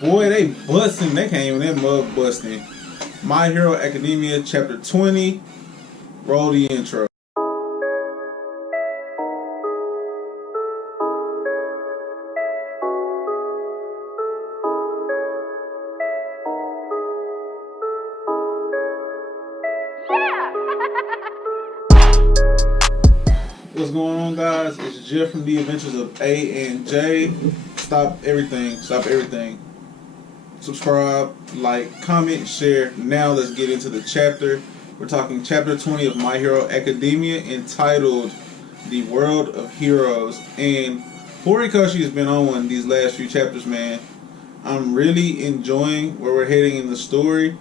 Boy, they busting. They can't even that mug busting. My Hero Academia, Chapter 20. Roll the intro. What's going on, guys? It's Jeff from The Adventures of A and J. Stop everything. Subscribe, like, comment, share. Now let's get into the chapter. We're talking chapter 20 of My Hero Academia, entitled The World of Heroes. And Horikoshi has been on one these last few chapters, man. I'm really enjoying where we're heading in the story.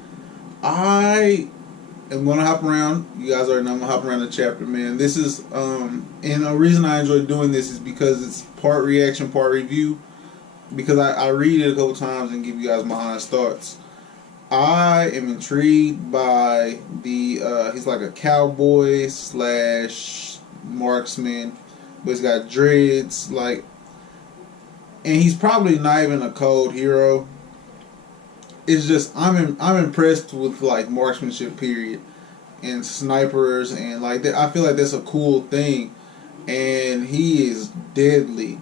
I'm gonna hop around. You guys already know I'm gonna hop around the chapter, man. This is and the reason I enjoy doing this is because it's part reaction, part review. Because I read it a couple times and give you guys my honest thoughts. I am intrigued by the he's like a cowboy slash marksman, but he's got dreads, like, and he's probably not even a cold hero. It's just I'm impressed with like marksmanship, period, and snipers, and like that. I feel like that's a cool thing, and he is deadly.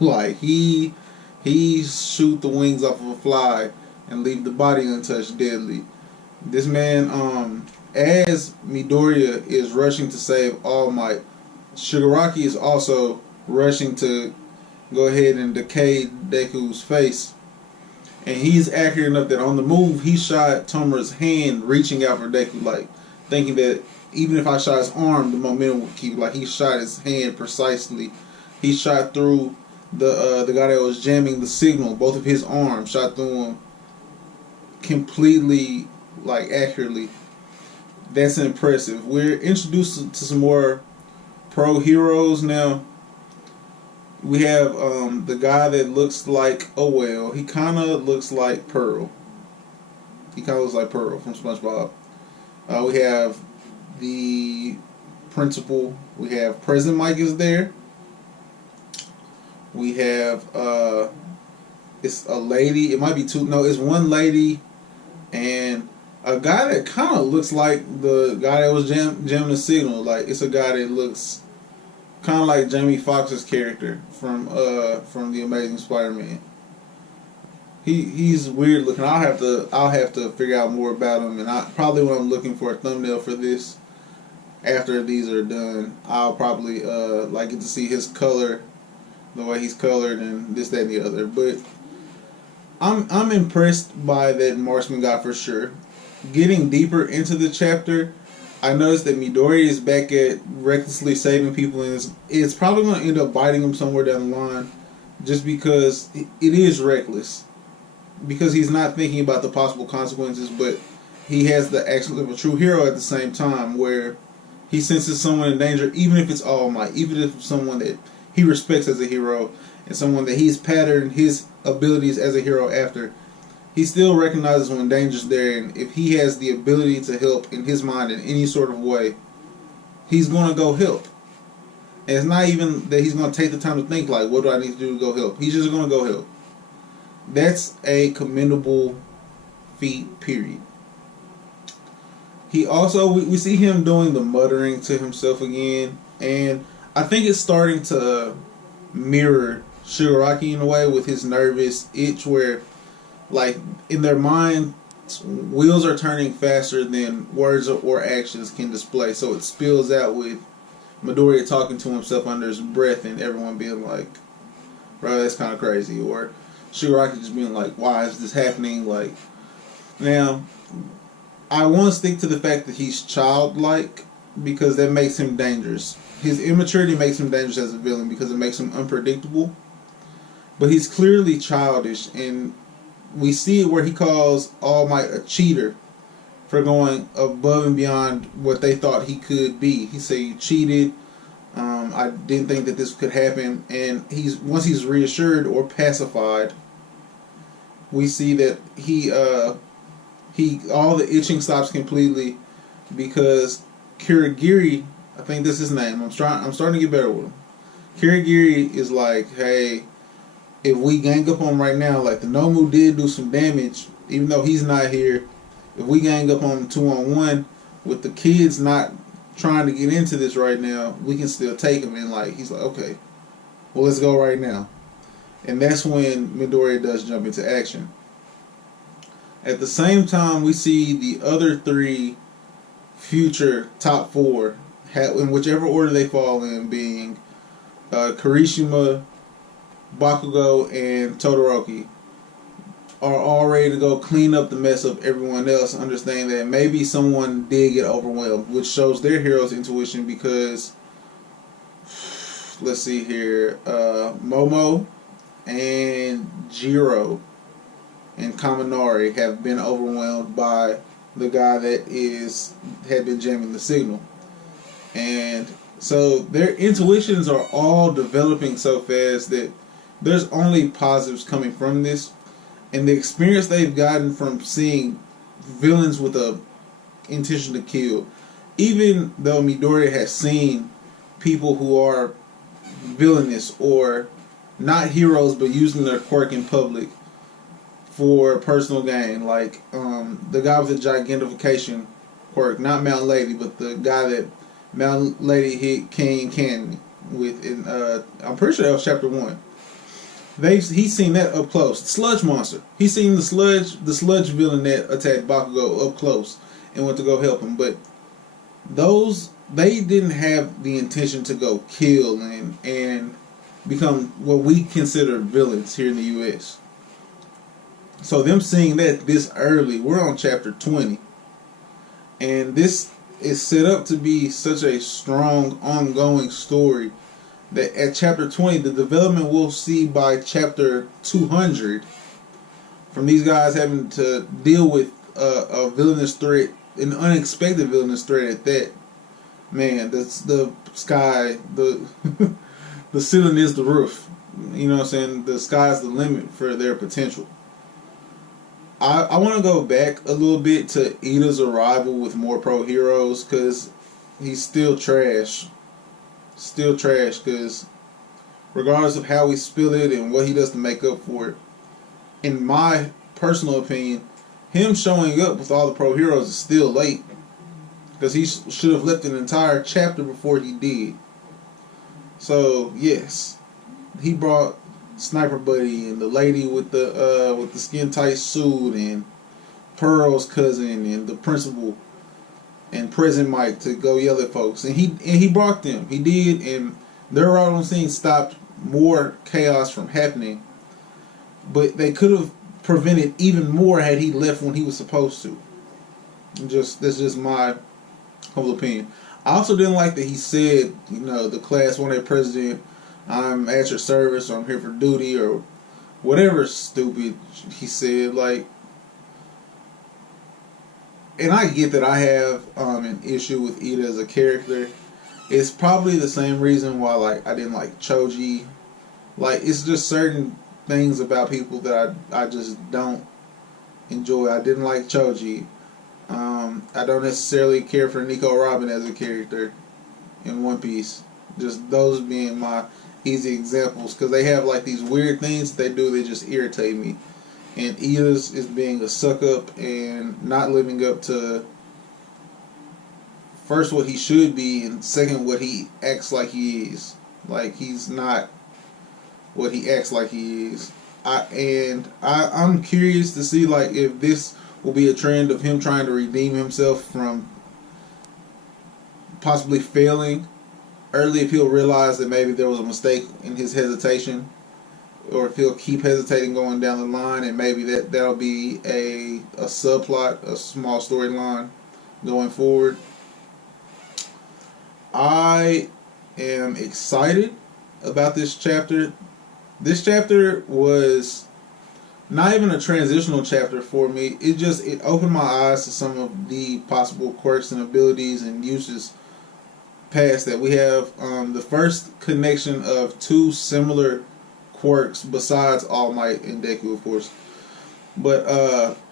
Like he shoot the wings off of a fly and leave the body untouched, deadly. This man, as Midoriya is rushing to save All Might, Shigaraki is also rushing to go ahead and decay Deku's face. And he's accurate enough that on the move, he shot Tomura's hand reaching out for Deku, like, thinking that even if I shot his arm, the momentum would keep. Like, he shot his hand precisely. He shot through the guy that was jamming the signal. Both of his arms shot through him completely, like, accurately. That's impressive. We're introduced to some more pro heroes now. We have the guy that looks like a whale. He kind of looks like Pearl. He kind of looks like Pearl from SpongeBob. We have the principal. We have President Mike is there. We have it's a lady. It might be two. No, it's one lady and a guy that kind of looks like the guy that was jamming the signal. Like, it's a guy that looks kind of like Jamie Foxx's character from the Amazing Spider-Man. He's weird looking. I'll have to figure out more about him, and probably when I'm looking for a thumbnail for this, after these are done, I'll probably like get to see his color, the way he's colored, and this, that, and the other. But I'm impressed by that marksman guy for sure. Getting deeper into the chapter, I noticed that Midoriya is back at recklessly saving people, and it's probably going to end up biting him somewhere down the line, just because it is reckless. Because he's not thinking about the possible consequences, but he has the action of a true hero at the same time, where he senses someone in danger, even if it's All Might, even if it's someone that he respects as a hero, and someone that he's patterned his abilities as a hero after. He still recognizes when danger's there, and if he has the ability to help in his mind in any sort of way, he's going to go help. And it's not even that he's going to take the time to think, like, what do I need to do to go help? He's just going to go help. That's a commendable feat, period. He also, we see him doing the muttering to himself again, and I think it's starting to mirror Shigaraki in a way with his nervous itch, where, like, in their mind, wheels are turning faster than words or actions can display. So it spills out with Midoriya talking to himself under his breath, and everyone being like, bro, that's kind of crazy. Or Shigaraki just being like, why is this happening? Like, now, I want to stick to the fact that he's childlike, because that makes him dangerous. His immaturity makes him dangerous as a villain because it makes him unpredictable. But he's clearly childish, and we see it where he calls All Might a cheater for going above and beyond what they thought he could be. He said, you cheated. I didn't think that this could happen. And once he's reassured or pacified, we see that all the itching stops completely, because Kirigiri, I think that's his name. I'm starting to get better with him. Kirigiri is like, hey, if we gang up on him right now, like the Nomu did do some damage, even though he's not here. If we gang up on him 2-on-1, with the kids not trying to get into this right now, we can still take him. And like he's like, okay, well, let's go right now. And that's when Midoriya does jump into action. At the same time, we see the other 3 future top 4, in whichever order they fall in, being Kirishima, Bakugo, and Todoroki, are all ready to go clean up the mess of everyone else, understanding that maybe someone did get overwhelmed, which shows their hero's intuition because, let's see here, Momo and Jiro and Kaminari have been overwhelmed by the guy that had been jamming the signal. And so their intuitions are all developing so fast that there's only positives coming from this. And the experience they've gotten from seeing villains with a intention to kill, even though Midoriya has seen people who are villainous or not heroes but using their quirk in public for personal gain, like the guy with the gigantification quirk, not Mountain Lady, but the guy that Mountain Lady hit King Candy with in I'm pretty sure that was chapter 1. He's seen that up close. The sludge monster. He's seen the sludge villain that attacked Bakugo up close and went to go help him. But they didn't have the intention to go kill and become what we consider villains here in the U.S. So them seeing that this early, we're on chapter 20, and this is set up to be such a strong ongoing story that at chapter 20, the development we'll see by chapter 200 from these guys having to deal with a villainous threat, an unexpected villainous threat at that. Man, that's the sky, the the ceiling is the roof. You know what I'm saying? The sky's the limit for their potential. I want to go back a little bit to Ida's arrival with more pro heroes because he's still trash. Still trash because regardless of how we spill it and what he does to make up for it, in my personal opinion, him showing up with all the pro heroes is still late because he should have left an entire chapter before he did. So yes, he brought Sniper Buddy and the lady with the skin tight suit and Pearl's cousin and the principal and President Mike to go yell at folks, and he brought them. He did, and their ride on scene stopped more chaos from happening. But they could have prevented even more had he left when he was supposed to. That's just my whole opinion. I also didn't like that he said, the Class 1A president, I'm at your service, or I'm here for duty, or whatever stupid he said. Like, and I get that I have an issue with Ida as a character. It's probably the same reason why I didn't like Choji. Like, it's just certain things about people that I just don't enjoy. I didn't like Choji. I don't necessarily care for Nico Robin as a character in One Piece. Just those being my easy examples, because they have these weird things that they do that just irritate me. And Ida's is being a suck up and not living up to first what he should be, and second what he acts like he is. Like, he's not what he acts like he is. I'm curious to see if this will be a trend of him trying to redeem himself from possibly failing early, if he'll realize that maybe there was a mistake in his hesitation, or if he'll keep hesitating going down the line, and maybe that'll be a subplot, a small storyline going forward. I am excited about this chapter. This chapter was not even a transitional chapter for me. It opened my eyes to some of the possible quirks and abilities and uses past that. We have the first connection of two similar quirks besides All Might and Deku, of course. But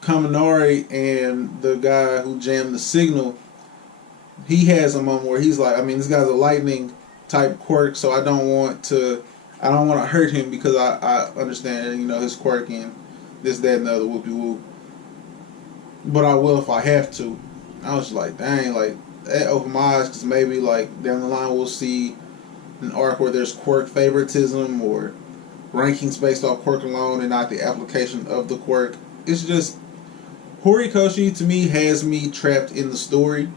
Kaminari and the guy who jammed the signal, he has a moment where he's like, this guy's a lightning type quirk, so I don't want to I don't want to hurt him because I understand, you know, his quirk and this, that, and the other, whoopie whoop. But I will if I have to. I was like, dang, like, that opened my eyes, because maybe, like, down the line we'll see an arc where there's quirk favoritism or rankings based off quirk alone and not the application of the quirk. It's just, Horikoshi to me has me trapped in the story,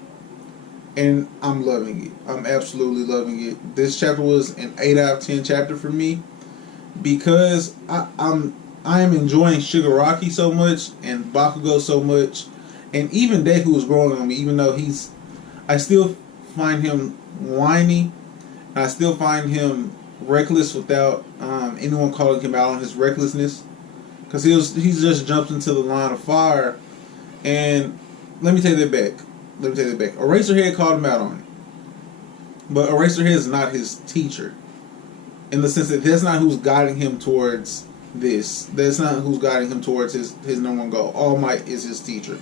and I'm loving it. I'm absolutely loving it. This chapter was an 8 out of 10 chapter for me, because I am enjoying Shigaraki so much and Bakugo so much, and even Deku is growing on me. Even though I still find him whiny, and I still find him reckless without anyone calling him out on his recklessness, because he just jumped into the line of fire. And let me take that back. Eraserhead called him out on it, but Eraserhead is not his teacher, in the sense that that's not who's guiding him towards this. That's not who's guiding him towards his number one goal. All Might is his teacher,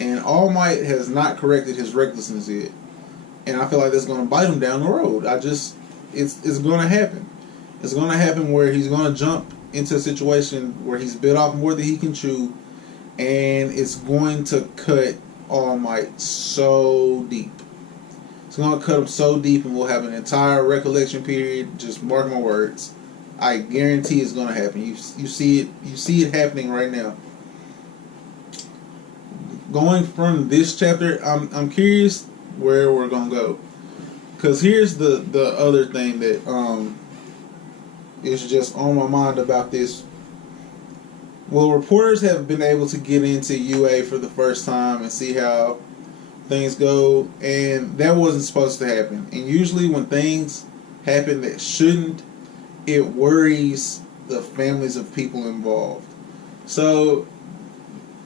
and All Might has not corrected his recklessness yet, and I feel like that's going to bite him down the road. It's going to happen. It's going to happen where he's going to jump into a situation where he's bit off more than he can chew, and it's going to cut All Might so deep. It's going to cut him so deep, and we'll have an entire recollection period. Just mark my words. I guarantee it's going to happen. You see it. You see it happening right now. Going from this chapter, I'm curious where we're going to go, because here's the other thing that is just on my mind about this. Well, reporters have been able to get into UA for the first time and see how things go, and that wasn't supposed to happen. And usually when things happen that shouldn't, it worries the families of people involved. So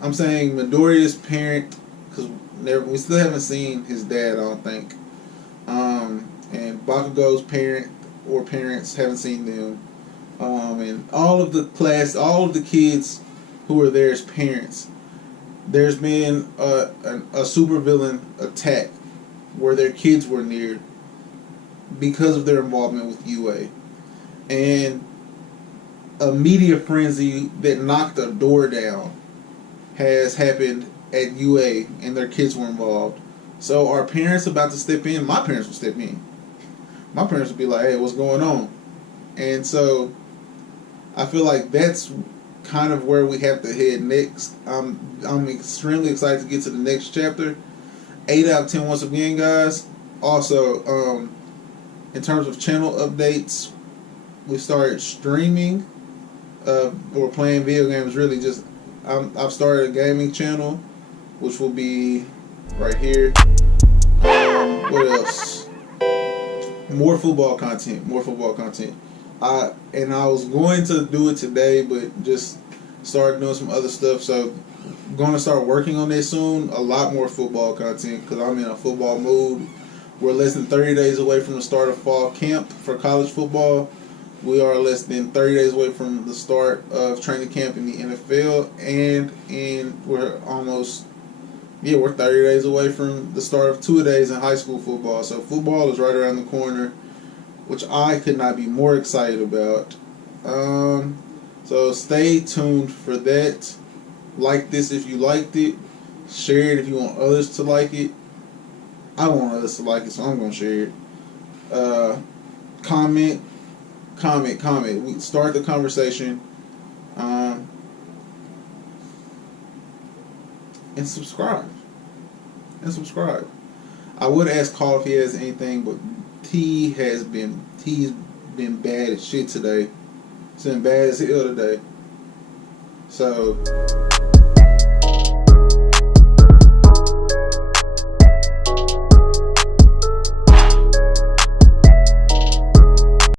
I'm saying Midoriya's parent, because we still haven't seen his dad, I don't think, and Bakugo's parent or parents, haven't seen them. And all of the kids who are there as parents, there's been a supervillain attack where their kids were near because of their involvement with UA. And a media frenzy that knocked a door down has happened at UA, and their kids were involved. So are parents about to step in? My parents will step in. My parents will be like, hey, what's going on? And so I feel like that's kind of where we have to head next. I'm extremely excited to get to the next chapter. 8 out of 10 once again, guys. Also, in terms of channel updates, we started streaming or playing video games. Really, just I've started a gaming channel, which will be right here. What else? More football content. And I was going to do it today, but just started doing some other stuff. So I'm going to start working on this soon. A lot more football content, because I'm in a football mood. We're less than 30 days away from the start of fall camp for college football. We are less than 30 days away from the start of training camp in the NFL, and we're 30 days away from the start of 2 days in high school football. So football is right around the corner, which I could not be more excited about. So stay tuned for that. Like this if you liked it. Share it if you want others to like it. I want others to like it, so I'm going to share it. Comment. We start the conversation. And subscribe. I would ask Carl if he has anything, but he's been bad as shit today. It's been bad as hell today. So